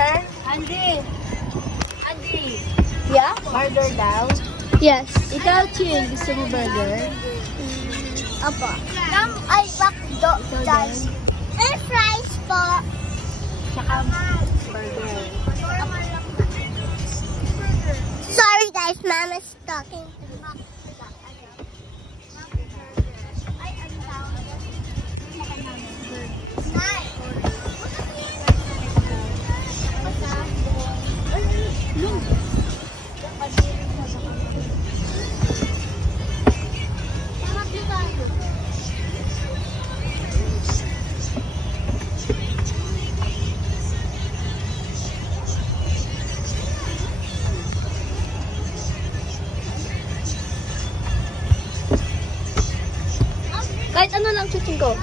burger? Andy. Yeah? Burger daw. Yes. Ikaw, Chin, gusto mo burger? Opo. Ay, McDo. Fries po. Tsaka burger. Sorry guys, Mama's talking. Kahit ano lang chuching ko.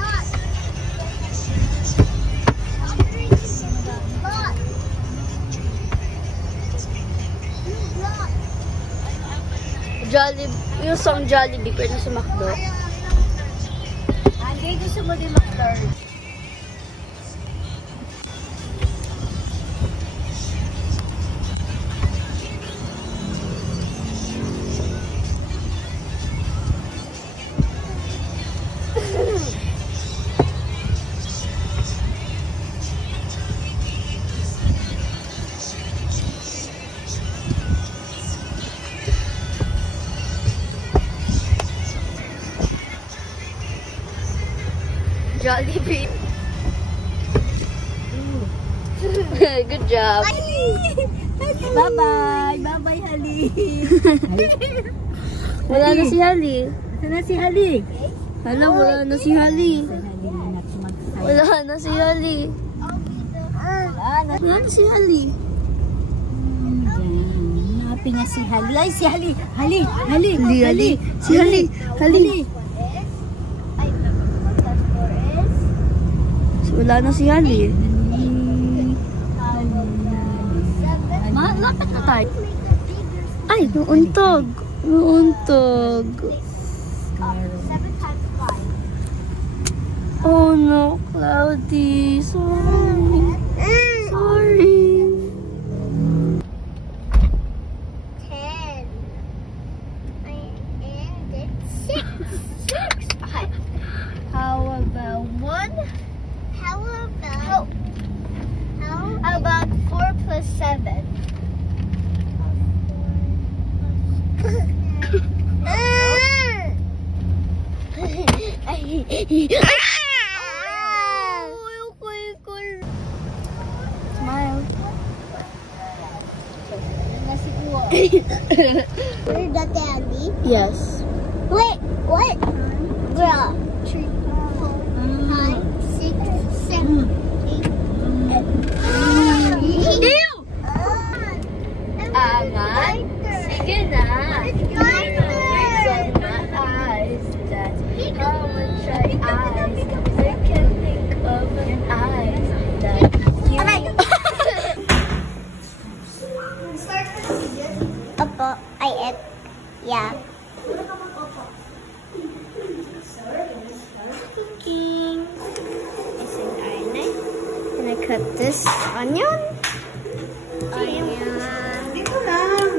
Jollibee, yung song Jollibee, pero sa McDo. Andy, gusto mo din McDonald's? Jollibee. Good job. Bye-bye. Bye-bye, Hali. Wala na si Hali. Saan na si Hali? Hala, wala na si Hali. Wala na si Hali. Wala na si Hali. Happy nga si Hali. Ay, si Hali. Hali. Si Hali. Wala na si Hali. Lapit na tayo. Ay, nauntog. Oh no, Cloudy. Sorry. How about 4 plus 7? Smile. You're the daddy? Yes. Wait, what? Bro. 3, 4, 5, 6, 7, 8. Aman, sige na. From my eyes, that's how much I can think of an eyes that you. Opo, I ate. Yeah. Thinking. Is an onion. Can I cut this onion? Dito lang.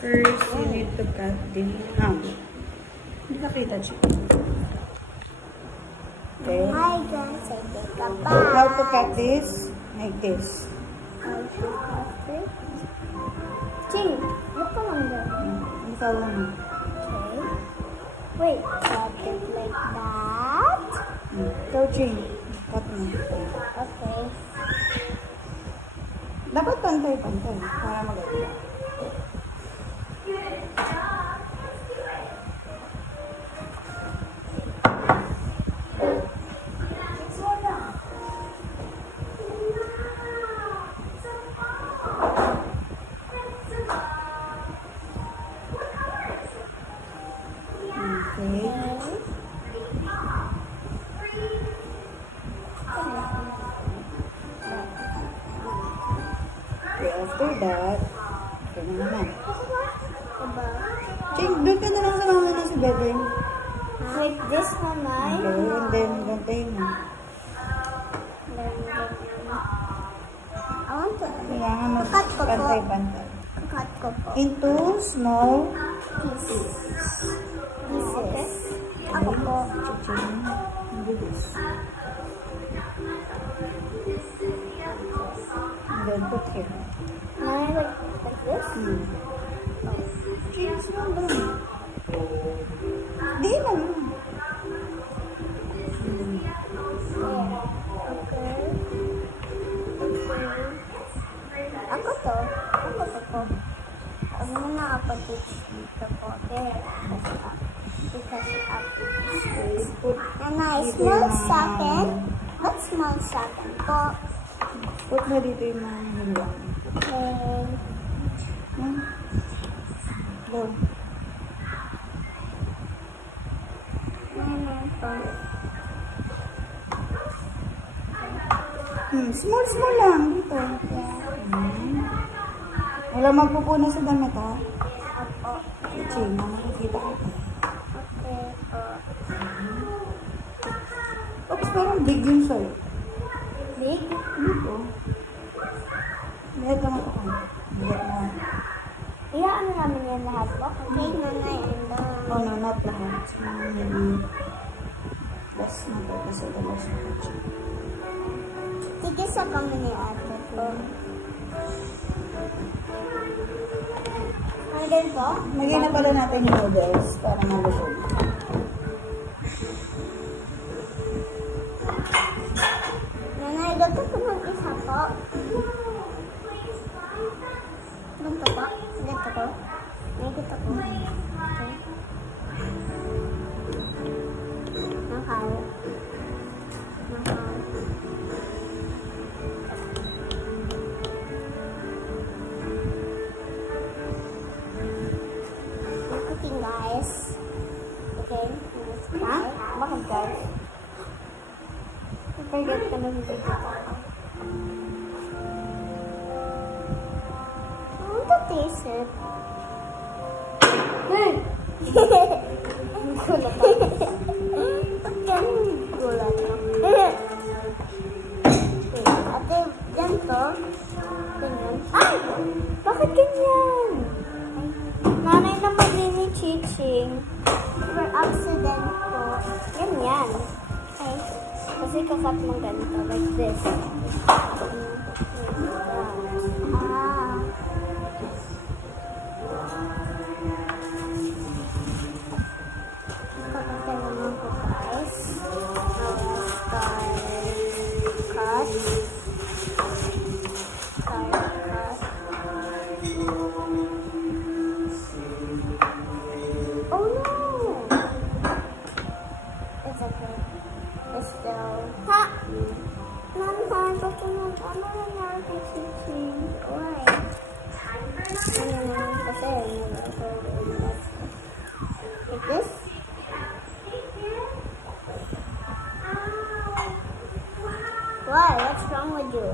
First, you need to cut the ham. Hindi ka kita, chicken. Okay. Hi guys, I take a How bath. to cut this? Like this. How to cut it? Ching, look along there. Ito lang. Okay. Wait, cut it like that. Go, Jane. Cut mo. Okay. Dapat pantay-pantay para maganda. Okay, after that, ito na naman. Ching, doon ka na lang sa mama na si Bebe. like this naman. Okay, and then gantay mo. I want to Kailangan cut ko po. pantay-pantay. Cut ko po. Into small Pieces. Okay. Ako po. Chiching. Hindi this. And then put here. Like this? Cheese mo doon. Di mo. Okay. Ako to po. Huwag mo na ako teach dito po. There. Because and I small second. What small second po? Put mo dito yung mga hilang. Okay. Go. Small lang dito. Wala magpupuna sa damit, ha? Opo. Chiching, makikita ko. Okay po. Oops, parang big yun sa'yo. Big? Dito. Lahat lang ito ko. Lahat na. Ano namin yan lahat po? Okay, nanay. Oh, no, not lahat. Maybe less na to kasi the less na to. Sige sa kami ni ate po. Ano din po? Magyan na pala natin yung noodles para malusog. Nanay, dito po mag-isa po. Dito po? Dito po? Dito po. Okay. Mahal. Cooking, guys. Okay. Ha? Bakit, guys? Forget ka na dito. I want to taste it. Ang gulat ako. Ba't ganun gulat ako? Ate, dyan to. Ganyan. Ay! Bakit ganyan? Nanay naman din ni Chiching. For accident po. Ganyan. Okay. Kasi kakat mo ganito. Like this. Kakatay naman po, guys. Cut. Oh no! It's okay. It's still... Ha! Nanay, ba't naman? Ano nangyari kay Chiching? Why? Ano naman kasi? Like this? Why? What's wrong with you?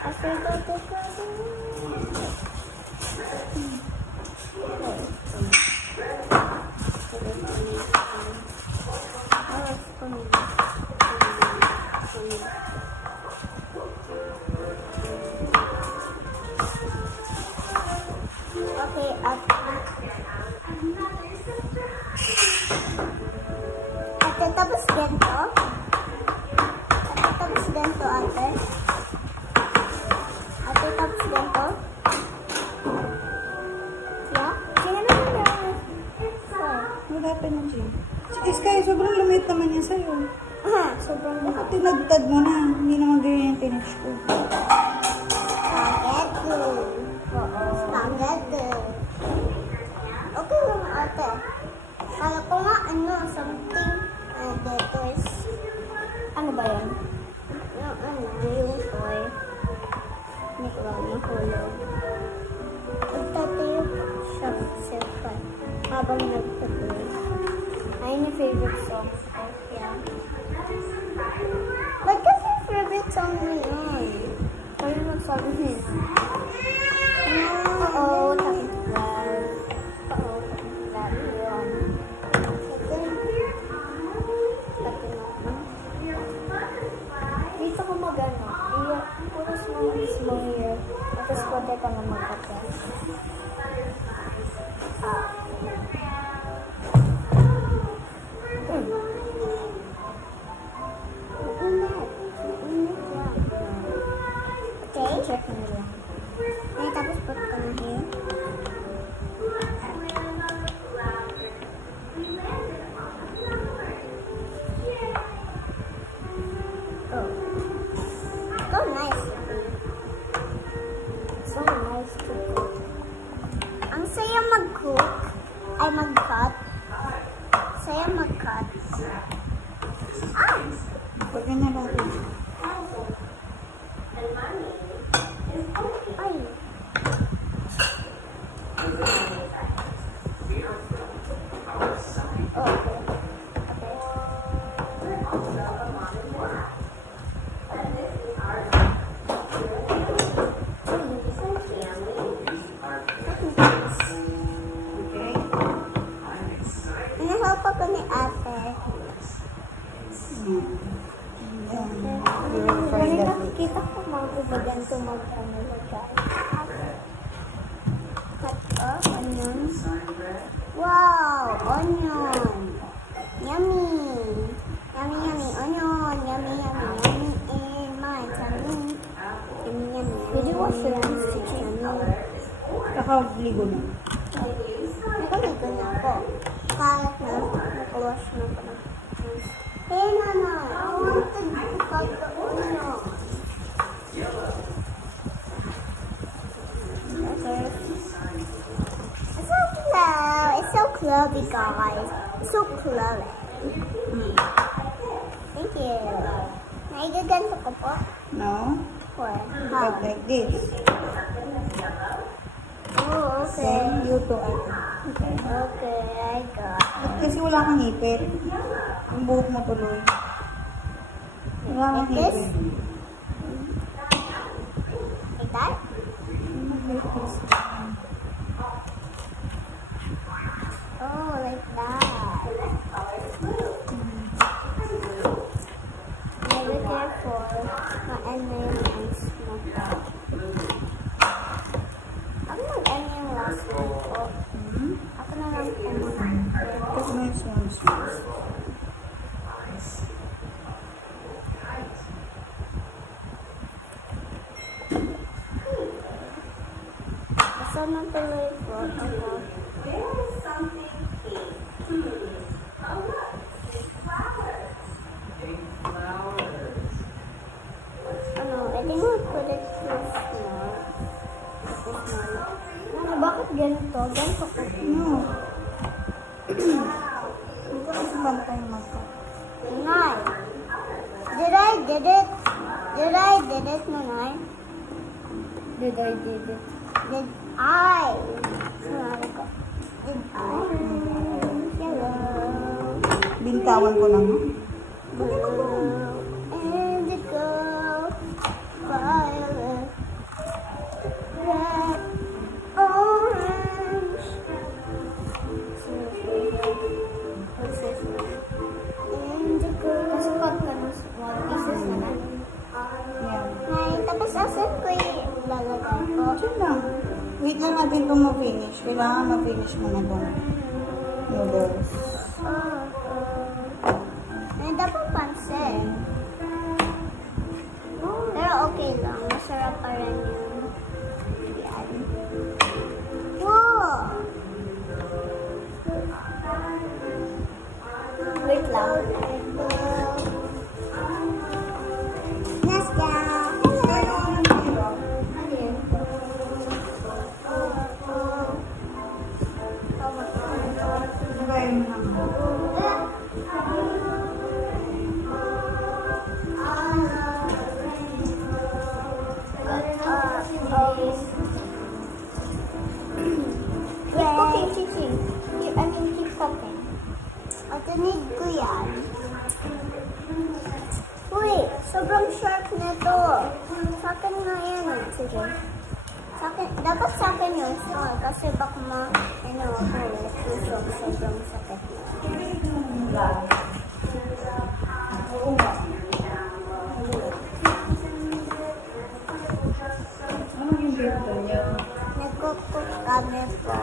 I forgot to put Okay, ate, tapos ganito? Tapos ganito, ate? Ate, tapos ganito? Yeah? Sige na lang. What happened na, Jim? Si Sky, sobrang lumit naman niya sa'yo. Sobrang Bakit tinagtad mo na? Hindi naman ganyan yung tinach ko. spaghetti. Oo. Spaghetti. Okay lang, ate. Kala ko nga, something. Dito is... Ano ba yan? Yung toy. Hindi ko lang nahulog. Ito yung shop silpan. habang nagtutuloy. Ayun yung favorite song ko. Yeah. Ba't kasi yung favorite song mo yun? Kaya nagsabi niya. Oo, takit lang. Oo, takit lang. Yun. Dito ko mag-ano. Puro small here. Tapos pwede ka na magkata. Okay? Check mo lang. Ay, tapos put ka na here. Oh. So nice. So nice to cook. Ang saya mag-cook ay mag-cut. Saya mag-cut. Ah! Pwede na natin. Ay. Inahelp ako ni ate. Kasi nakikita ko mga ubagan ito mag-ano guys. Cut off, onion. Wow, onion. Yummy. Yummy, yummy, onion. Yummy, yummy, yummy in my tummy. Yummy, yummy. Did you wash your hands to yummy? Kakaligo na. Nakaligo na ako. Kahit na, nakawash na ako ng hands. Hey, Nana, I want to cut the onion. Okay. It's so close. It's so clubby, guys. It's so clubby. Thank you. Naigaganto ko po. No? What? But like this. Oh, okay. Then you to ate. Okay, I got it. Kasi wala kang ipit. Ang buhok mo tuloy. Wala kang Like this? ipit. Like that? Oh, like that. Be careful. Ma-end na yung hands mo. Ako mag-end yung last one ko. Ako na lang po mag-end. Tapos may sauce. Basta na tuloy po ako. Ano, I think we'll put it too small. Too small. Ano, bakit ganito? Ganito ko. No. Hindi ko kasi bantay maka. Nunay. Did I did it? Did I did it, Nunay? Did I did it? Did I? Sinabi ko. Did I? Hello. Bintawan ko lang. Blue, indigo, violet, red, orange. What's this one? Indigo. Nasukat ka ng small pieces na lang. Yeah. Nay, tapos asan ko ilalagay ko? Diyan lang. Wait lang natin itong ma-finish. Kailangan ma-finish mo na itong noodles. Hindi pa pansin. Pero okay lang. Masarap pa rin yun. Yan. Wow! Wait lang. Nasca! Okay, Chichi. I mean, Tinig ko yan. Uy, sobrang sharp na to. Sa akin nga yan eh. Sige. Dapat sa akin yun. Kasi baka sobrang sakit na. Oo nga. Ano yung dito niya? Nagkukuk kami po.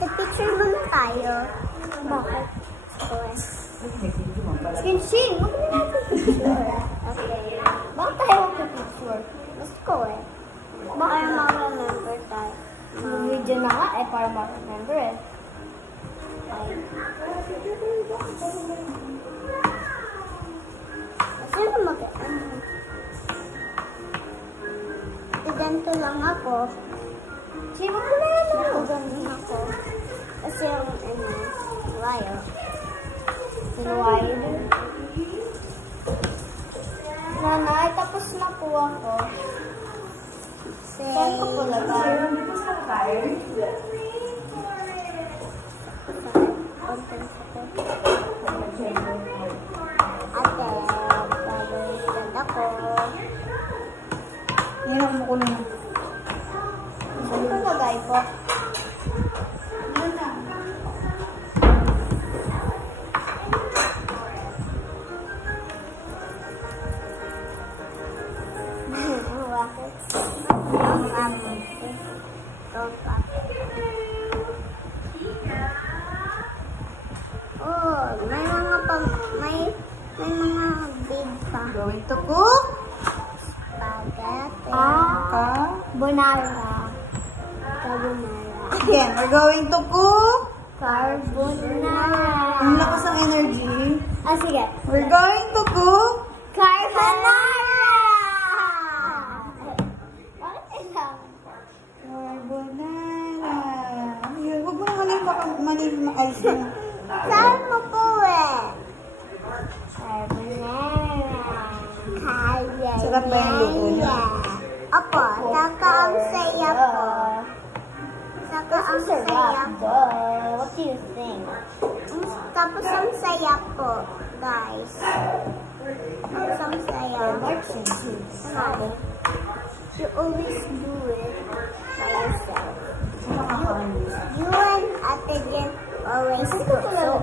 Picture muna tayo. Bakit? Skin-sing! Okay. Bakit tayo mag-picture? Gusto ko eh. Baka yung ma-remember tayo. Video na nga eh, para ma-remember eh. Sino ganito lang ako. Sino mo na yan ako? Ganito ako. Kasi yung wire. Wire. Nanay, tapos na po ako. Saan ko po lagay? Tapos na tayo. Ate, babalikan ako. Ngayon mo ko na. Saan ko lagay po? Oh, may mga big pa. Going to cook? Spaghetti. Bonara. Carbonara. Again, we're going to cook? Carbonara. Ang lakas ng energy. Sige. We're going to cook? Carbonara! Bakit ilang? Carbonara. Ayun, huwag mo na mali, baka mali ma-ice na. Saan mo po eh? Carbonara. Kaya Sarap ba yung luto niya? Opo, saka ang saya po. Saka ang saya po. What do you think? Tapos ang saya po, guys. Tapos ang saya. You always do it by yourself. You and Ate Jen always do it. So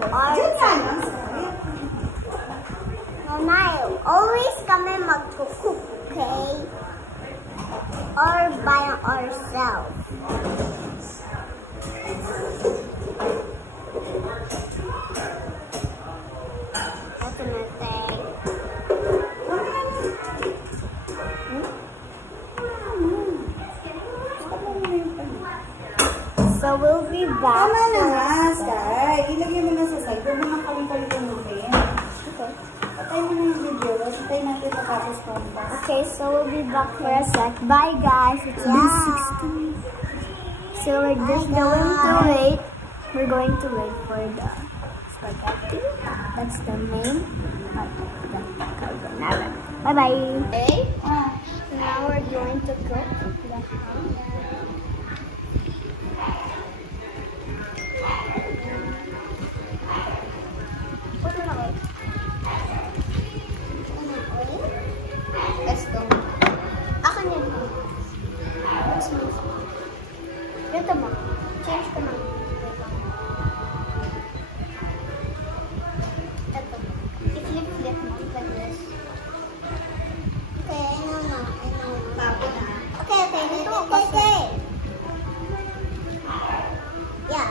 Nanay, always kami mag-cook, okay? Or by ourselves. That's what I say. So we'll be back. Tama na nga, Sky. Ilagay mo na sa side. Huwag mo nang kaling-kaling. Okay. Patay mo na yung video. Patay natin matapos pa. Okay, so we'll be back for a sec. Bye guys. It's been 16. So we're just going to wait. We're going to wait for the spaghetti. That's the main part of the carbonara. Bye-bye. Okay. Now we're going to cook the ham. Put it on. Let's go. Akin yan. Let's move. Ito mo. Change ko na. Ito. I-flip-flip mo. Like this. Okay, I know na. Tapos na. Okay. Okay. Yeah.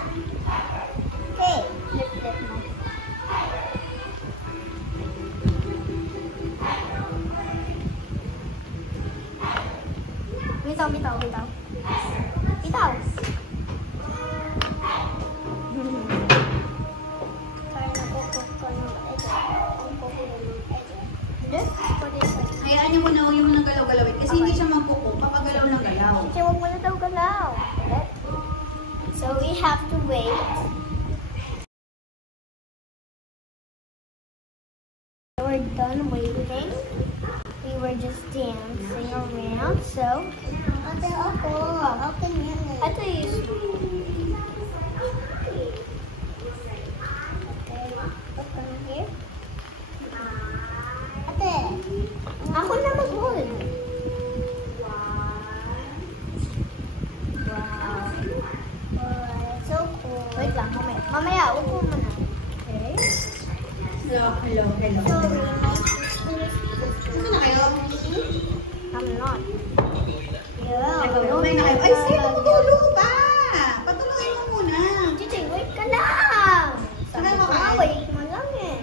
Okay. Flip-flip mo. Bitaw. Hayaan niyo muna, huwag yung nang galaw-galawin. Kasi hindi siya magkuko, papagalaw ng galaw. Okay, huwag mo na daw galaw. So we have to wait. We're done waiting. We were just dancing around, so... Ate, ako. Okay, yan. Ate, Ate, ako na mag-hold. Wow. So cool. Wait lang, mamaya, upo mo na. Okay. Hello. Sorry, Saan na kayo? I'm not. Nag-uulay na kayo. Ay, sa'yo, matutulog pa! Patulungin mo muna. Chichi, wait ka lang! Saan Sabi mo ko kain? nga, wait mo lang eh.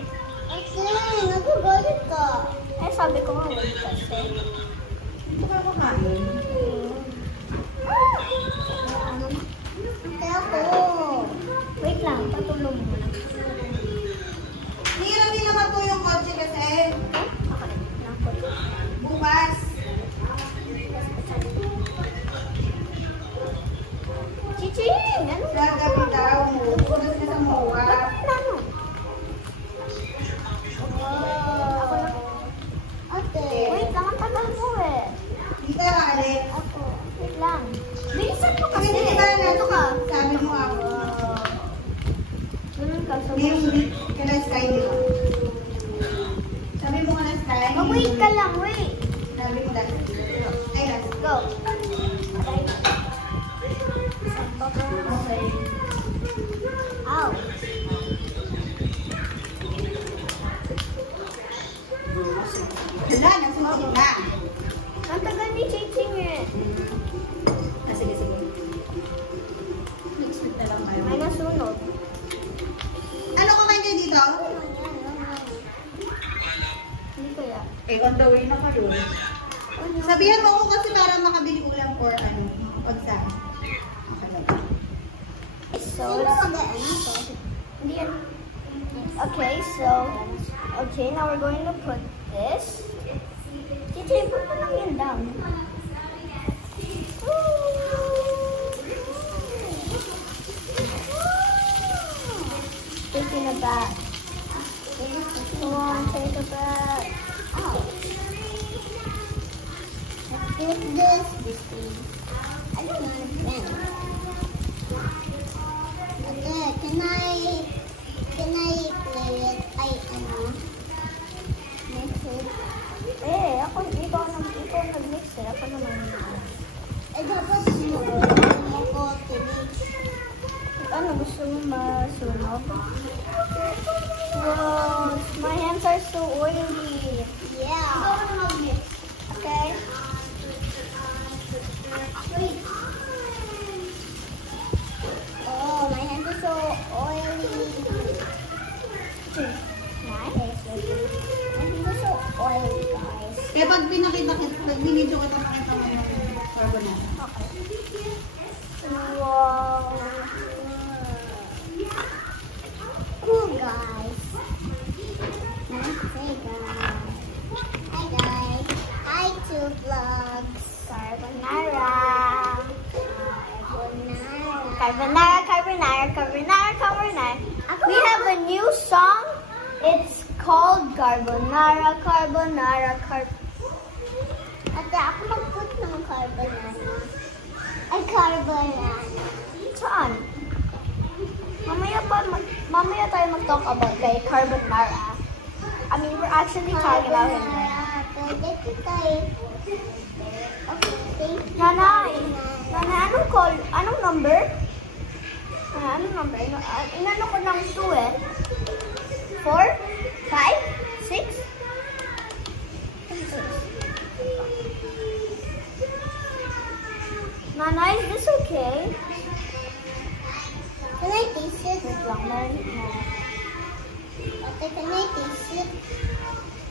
Kasi, nagagalit ka. Eh, sabi ko nga, wait kasi. Ito ka kakain. Kaya ako. Wait lang, patulong mo lang. Hirap din naman po yung kotse kasi. Okay, nakot. Bukas. Chichi, ano? Gagabi daw. Pupunta ka sa MOA. Ano? Ako na. Ate. Wait lang, ang tagal mo eh. Hindi ka nakaalit. Ako. Wait lang. Bilisan mo kasi. Kasi hindi ba Ito ka. sabi mo ako. Ganun ka. So, May kala Sky, di ba? Sabi mo ka na Sky. oh, wait ka lang, wait. Sabi mo dati. Ay, let's Go. Okay. Ow. Wala, nasusunod na. Ang tagal ni Chiching eh. Sige. Next na lang tayo. May nasunog. Ano kumain kayo dito? Hindi kaya. Eh, on the way na kayo. Sabihan mo ako kasi para makabili ulam for pagsain. So, hindi yan. Okay, so, okay, now we're going to put this. Chichi, put mo lang yan down. Taking a bath. Come on, take a bath. Ow. Let's do this. I don't understand. Okay, can I play it? Mix it. Eh, ikaw nag-mix eh. Ako naman. Eh, dapat mo ko tinig. Ano, gusto mo masunog? Wow, my hands are so oily. Yeah. Ikaw na mag-mix. Okay? Wait. Oh, my hands are so oily. Nice. My hands are so oily, guys. Kaya pag binidyo kita makita mo yung carbonara. Okay. Wow. Cool, guys. Hey, guys. Hi, guys. Hi, two vlogs. Carbonara. Carbonara. We have a new song. It's Carbonara, carbonara, Ate, ako mag-put ng carbonara. Ay, carbonara. Saan? Mamaya tayo mag-talk about kay carbonara. I mean, we're actually talking about him. Nanay, anong number? Anong number? Inano ko ng 2 eh. 4? 5? 6? Nanay, is this okay? Can I taste it? Wait lang, Ate, can I taste it?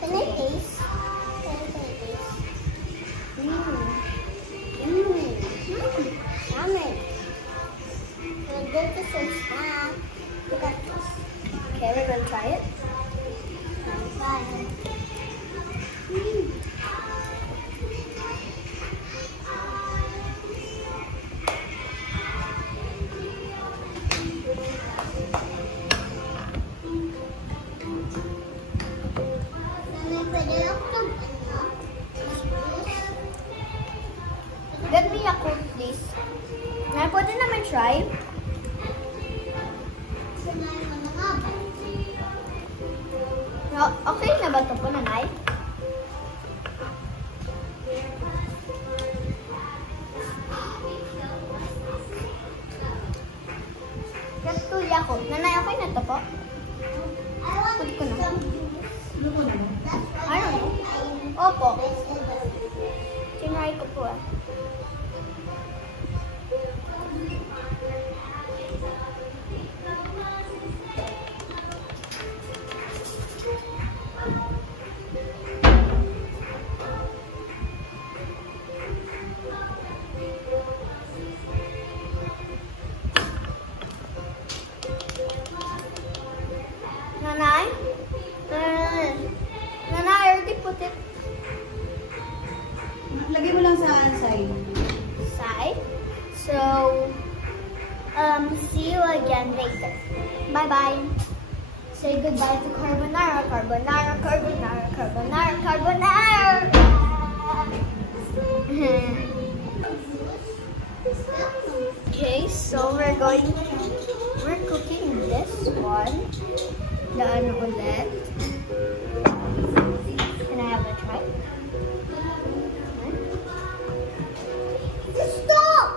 Can I taste? Yummy. This is so snack. Look at this. Okay, we're gonna try it. Try it. Get me a Coke, please. Now, pwede naman try. No, okay na ba ito po, Nanay? Get to Yakult. Nanay, okay na ito po? Pwede ko na. Ano? Opo. Tinry ko po eh. Nanay? Nanay, I already put it. Lagay mo lang sa side. Side. So, see you again later. Bye-bye. Say goodbye to carbonara, carbonara, carbonara, carbonara, carbonara. Okay, so we're cooking this one. The ano ulit. Can I have a try? Stop!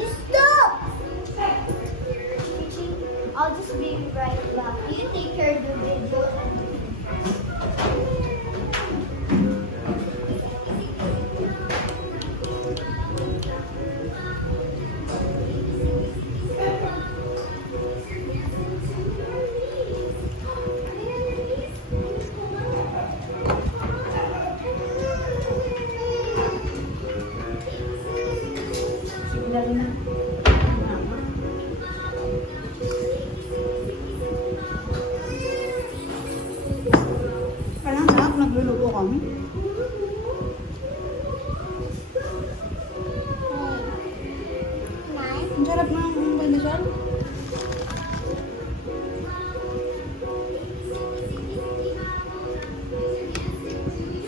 Stop! I'll just be right back. You take care of the video. Parang sarap, nagluluto kami. Ang sarap ng pandesal.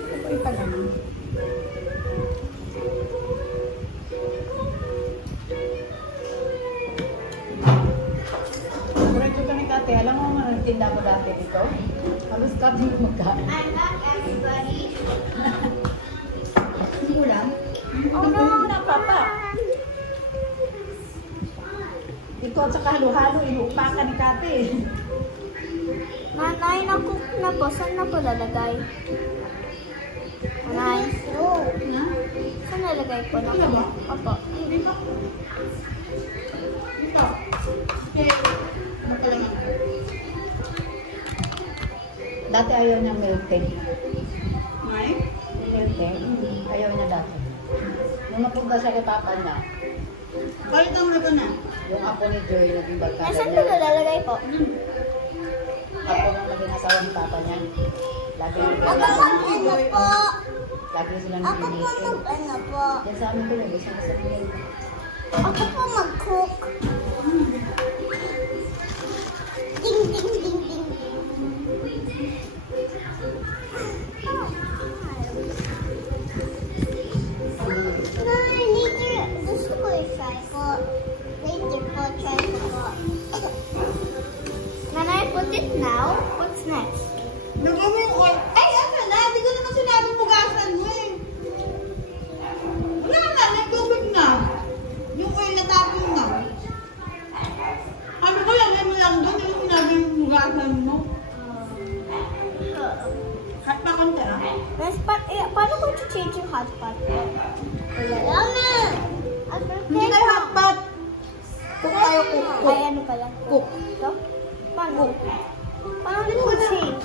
Ito pa lang. Paborito ka ni Kate. Alam mo mga tinda ko dati dito? Halos kami magkain. I'm back, everybody. Ulam? Oh no, na papa. Ito at saka halo-halo, inuupakan ni Kate. Nanay, na-cook na po. Saan na po lalagay? Nanay. Na? Saan nalagay po na? Ito ba? Opo. Dito. Dito. Okay. Ano ka naman? Dati ayaw niya milk tea. May? Milk tea? Ayaw niya dati. Nung napunta siya kay papa niya. Palitan mo ko na. Yung apo ni Joy, naging barkada Nasaan niya. po lalagay po? Apo nung naging asawa ni papa niya. Lagi yung Ako ano po? Lagi silang Ako po nililitin. ano po? Yan sa amin ko lang, gusto ko sa milk. Ako po mag-cook. Ding, ding, ding, ding, ding. Nagamo yung oil. Ay, ano na? Hindi ko naman sinabing bugasan mo eh. Wala na, nagtubig na. Yung oil natapon na. Ano ko lagay mo lang doon, yung sinabing bugasan mo. Hot pa konti ah. Paano ko i-change yung hotspot? Wala na! Hindi tayo hot pot. Cook tayo, cook. Ay, ano pala? Cook. Ito? Paano? Paano din ko change?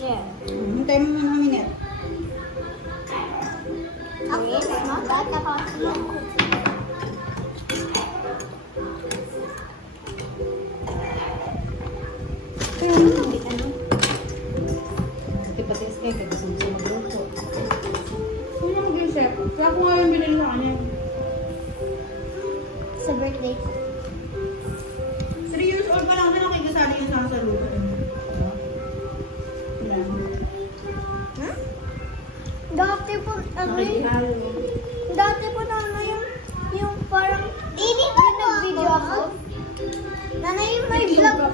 Yeah. Hintay mo muna ng minute. Wait, not that about Pati pati skate, kaya gusto mo magluto. Sino mag-isip? Kaya ko nga yung binili sa kanya. sa birthday ko. 3 years old pa lang na nakikasali yung sasalutan. Wala. Dati po, ano yun? Dati po na ano yung parang, hindi ko nag-video ako. Nanay yung may vlog.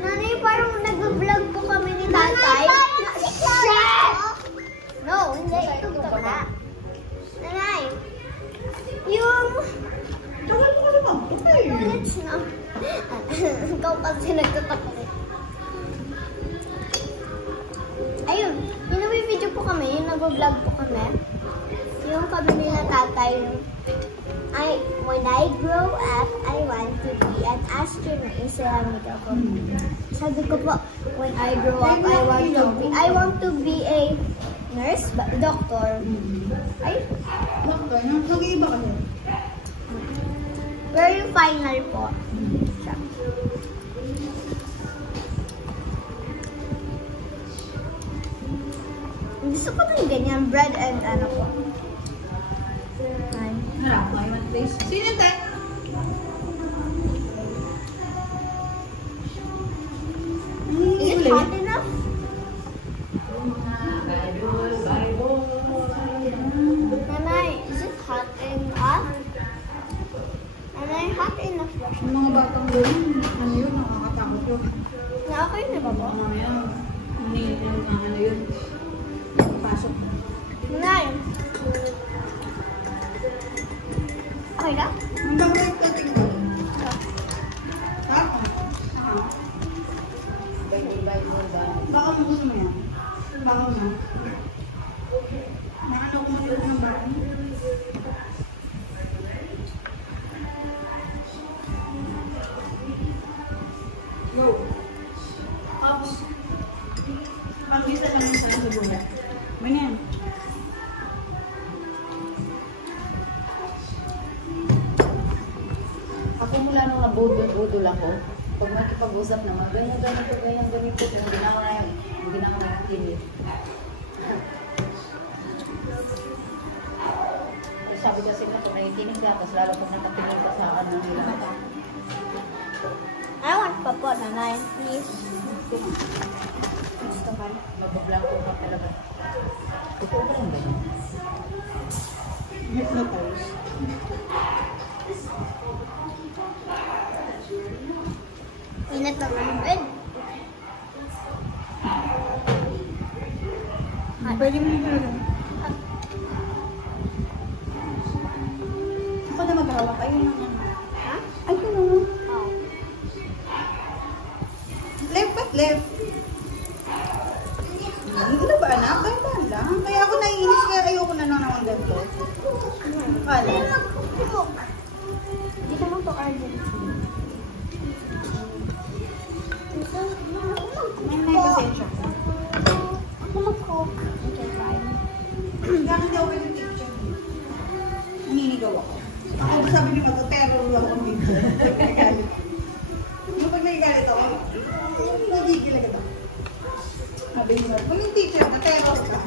Nanay parang nag-vlog po kami ni tatay. No, hindi. Ito na. Nanay, yung... Tagal ko kasi mag-tupay. Minutes na. Ikaw kasi nagtatapos. Ayun, yung video po kami, yung nag-vlog po kami. Yung kami nila tatay, when I grow up, I want to be an astronaut. Islamic ako. Sabi ko po, when I grow up, I want to be a nurse, doctor. Ay, Doktor, nag-iiba kasi. pero yung final po. Siya. Gusto ko na yung ganyan, bread and ano po. Ay. Harap, I want this. Sino yung tayo? Is it hot enough? Nanay, is it hot enough? Nanay, hot enough ba? Yung mga batang doon, ano yun, nakakatakot yun. Na okay na ba po? Mamaya, ano yun, pasok. Nanay. Okay na? Ang bagay ko tingnan. Ha? Baka mo gusto mo yan? Baka mo. Nakano ko matulog ng bahay. Go. Tapos, pag-isa lang yung sa bulat. Ganyan. Ako mula nung nabudol ako, pag makipag-usap naman, ganito, hindi na ako na yung kilit. Sabi kasi na kung nakikinig ka, tapos lalo pag nakatingin ka sa akin ng nila. I want pa po, nanay. Please. Gusto ka, magbablanko ka talaga. Totoo ba lang ba yun? Hypnotize. Init na ng bread. Pwede mo yung talaga. Ako na maghawak. Ayun lang yan. Ha? Ayun lang. Oh. Left but left. Hindi na ba anak? Dahan lang. Kaya ako naiinis kaya ayoko na naman ganito. Kala. Hindi naman to Argentine. May pasensya ko. Ako mag-cook. Okay, fine. Kaya hindi ako yung teacher. Naninigaw ako. Ako sabi ni Mato, terror lang ang video. Nagagalit. Pag nagagalit ako, nagigil agad ako. Sabi niyo, kung yung teacher na terror ka,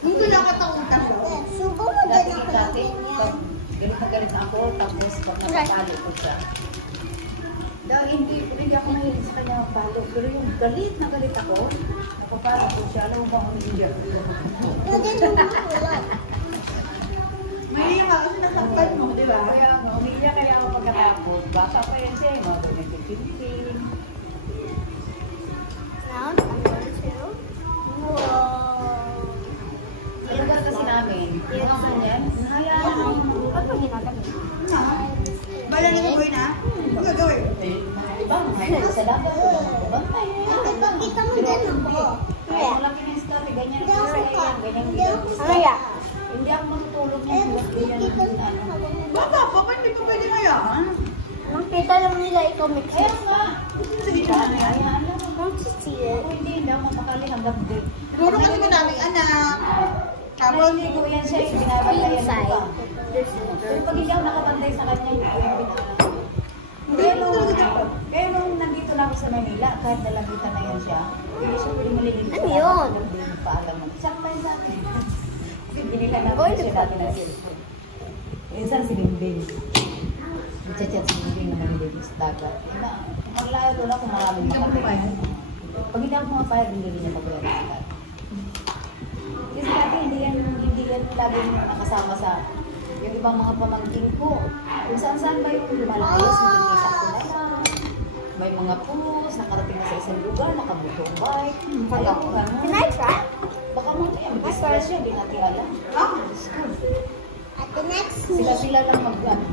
nung lang katakutan ko. Subo mo Dati din ako dati, ng pag ganyan. galit ako, tapos pag napatalo ko siya. Dahil hindi ako mahilig sa kanya magpalo. Pero yung galit na galit ako, napapalo ko siya, alam mo ba ang hindi ako. Lagyan mo wala. May Umiiyak ka kasi nasaktan mo, di ba? Kaya nga, umiiyak kaya ako pagkatapos. Bata pa yan siya, yung mga ganyan yung pinting. Now, number 2. Wow. Sa lugar kasi namin, yung mga ganyan, nahayaan ako. Ba't mo ginagamit? Bala na mo na? Ang gagawin? Diba, mga sa dagat, bantay. Kita mo dyan ako. Ay, malaki na yung story, ganyan ang ganyan, ganyan ginagawa. Ano ya? Hindi ako matutulog ng buwan, ganyan ang ano. Bata pa, ba't hindi pa pwede hayaan? Nung kita lang nila ikaw mix Kaya it. nga, Sige na. hayaan lang. Don't you see it? Hindi, hindi ako mapakali hanggang day. Siguro kasi madaming anak. Tapos, Hindi ko yan siya, yung binabantayan ko Inside. pa. Pero pag hindi ako nakabantay sa kanya, yung pero nung nandito na ako sa Manila, kahit dalagitan na yan siya, hindi siya pwede malilig. Ano yun? Hindi mo pa alam. Saktan sa akin. Binila na Going to siya dati ng cellphone. Minsan si Bimbing. Nagchat-chat si Bimbing na malilig sa dagat. Maglayo doon ako maraming makapayag. Pag hindi ako makapayag, hindi niya pagkakaroon. Kasi dati hindi yan lagi nakasama sa yung ibang mga pamangkin ko. Kung saan-saan ba yung lumalayos, nakikita ko na lang. May mga pulos, nakarating na sa isang lugar, nakabutong bike. Ayaw ko gano'n. Can I try? Baka mo ito yung distress yun, di natin alam. At the next Sila lang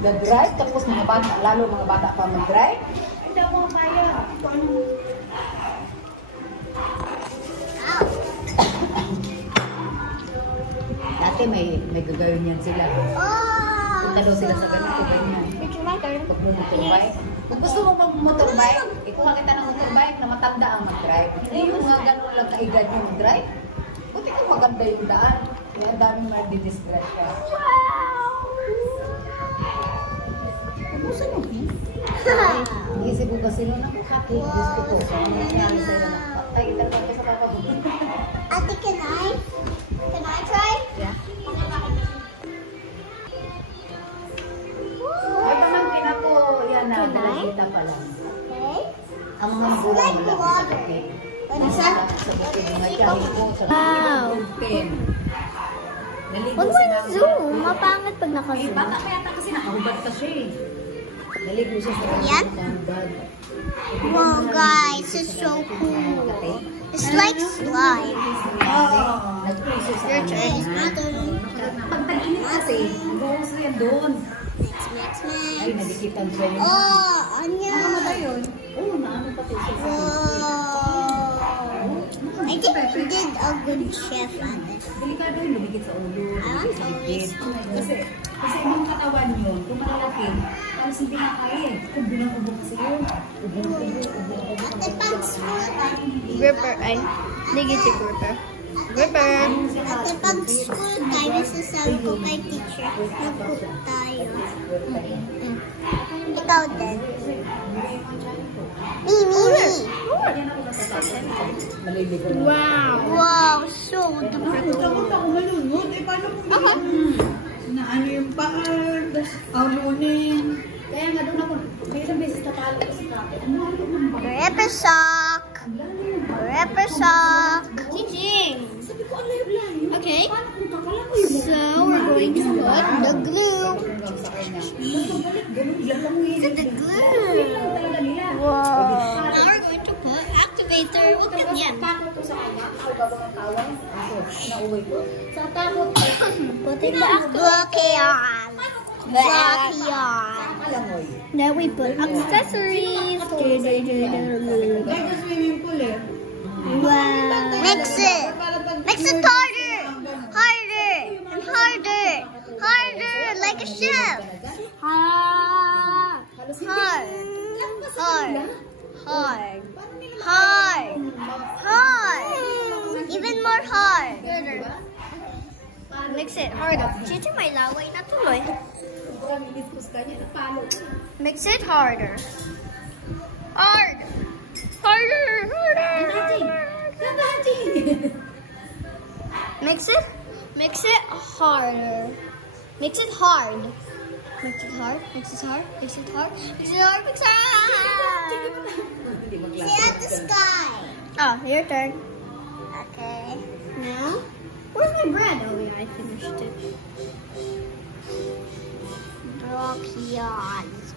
mag-drive, tapos mga bata, lalo mga bata pa mag-drive. Ay, hindi ako kaya. Paano? Dati may gagawin yan sila. Punta daw sila sa ganito, ganyan. It's my turn. Pag motorbike. Kung gusto mo mag-motorbike, ikuha kita ng motorbike na matanda ang mag-drive. Hindi yung mga ganun lang kaedad yung mag-drive. Buti ka maganda yung daan. Kaya ang daming mag-distress ka. Ubusan mo, eh? Iisip ko kasi nung nakakati, gusto ko. So, ang nangyari sa'yo na patay, talaga ka sa papagutin. Ate, can I? Can I try? Yeah. Ay, parang pinapo, yan na, kita pa lang. Okay. Ang mga magulang wala ko sa bukid. Nasa sa bukid, mga tiyahin ko sa Wow. pen. Naligo Huwag mo sila. i-zoom. Mapangit pag Eh, naka-zoom. bata kaya ta kasi nakahubad ka siya eh. Naligo siya sa Yan? nakahubad. Wow, guys, it's so cool. It's like slime. Nagpiso sa Your turn. Pag tag-init kasi, nag-uso yan doon. Mix. Ay, nadikitan siya yun. Oh, anya. yun? Oo, naano pati siya sa I think you did a good chef on this. Delikado yun, lumikit sa ulo. I want always Kasi ibang katawan yun, kung malalaki, halos hindi nakakain. Kung bilang-ubo kasi yun. Ubo. Ate, pag school Gripper, ay. Ligit si Gripper. Gripper. Ate, pag school time, isasabi ko kay teacher, mag-cook tayo. Ikaw din. Me. Maliligaw na. Wow, so Takot ako malunod. Eh, paano kung na ano yung paan, alunin. Kaya nga doon ako, may isang beses natalo ko sa kapit. Ano naman ba? Gripper sock. Teaching. Sabi ko, ang layo-layo. Okay. Paano kung kakala ko yun? So, we're going to put the glue. Hanggang sa kanya. Ganun, yan lang yun. The glue. Talaga nila. Wow. Now we're going to put activator. Huwag ka yan. Takot ko sa kanya. Ako gagawin ng tawan. Ako, nauwi ko. Sa takot. Putting the blocky on. Blocky on. Alangoy. Now we put accessories. Kaya sa swimming pool eh. Wow. Mix it. Mix it harder. Like a chef. Hard. Even more hard. Mix it harder. Chichi, may laway na tuloy. Mix it harder. Harder. Mix it harder. Mix it hard. See at the sky. Oh, your turn. Okay. Now, where's my bread? Oh yeah, I finished it. Brachiots.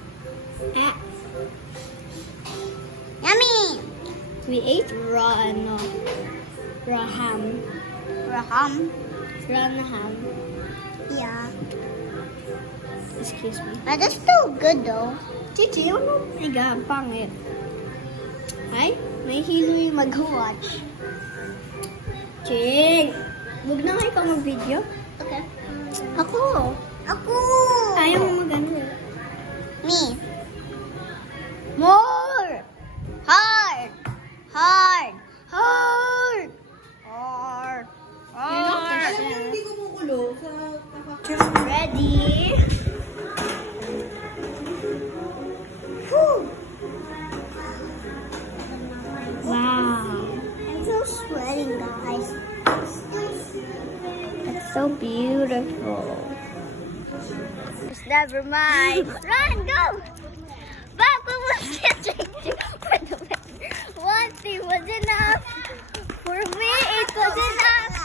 Yummy! We ate raw ham. Yeah. Excuse me. But it's still good though. Chichi, yun mo. Iga, pangit. Ay, may hilo yung mag-watch. Ching! Huwag na nga ikaw mag-video. Okay. Ako! Ayaw mo mag-ano eh. Me. More! Hard! Hindi ko kumukulo sa Ready? Wow. I'm so sweating, guys. It's so beautiful. Just never mind. Run, go! Papa was stitching for the way. One thing was enough. For me, it was enough.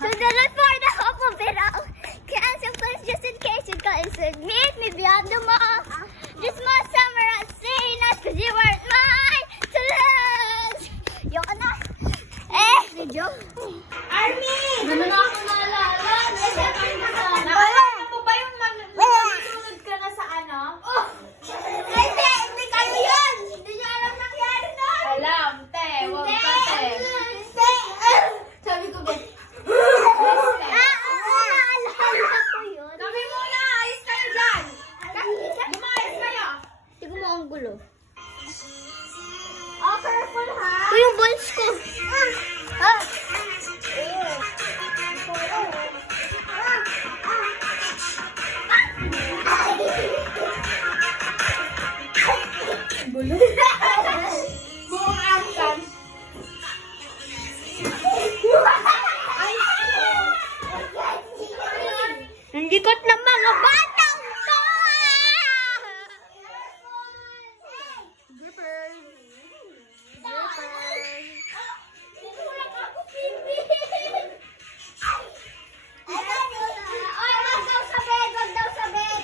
So then I poured the half of it out. Cancel plans just in case you guys would meet me beyond the mall. This month summer I'm saying us cause you weren't mine to lose. Yoko na. Video. Armin! Ano na ako naalala? Naalala mo ba yung nagsunod ka na sa ano? Hindi kayo yun. Hindi niya alam nangyari nun. Alam, te. Huwag ka, te. Sabi ko ba? Naalala ko yun. Kami muna! Ayos kayo dyan! Lumayas kayo! Tignan mo ang gulo. Oh, careful ha! Ito yung balls ko. Buong angkan. Ang likot ng mga batang to!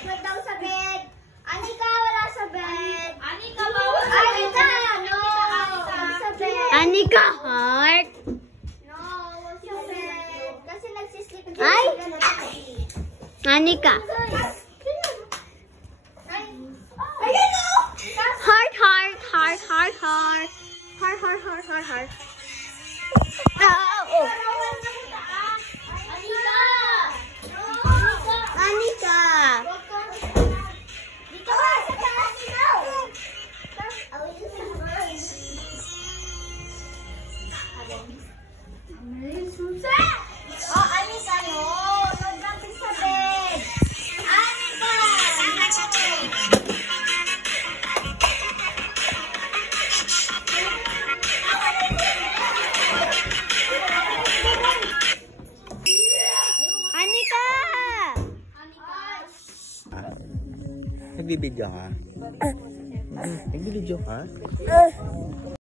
Wag daw sa bed. Anika, wala sa bed. Anika, bawal sa Anika, no. Sa bed. Anika, heart. No, wag sa bed. Kasi nagsisleep. Ay! Anika. Ayan o! Heart. Heart. Oh. Anika. Dito ka sa taas daw. Oh, Anika, no! Huwag natin sa bed! Anika! Anika! Nagbibideo ka? Nagbibideo ka?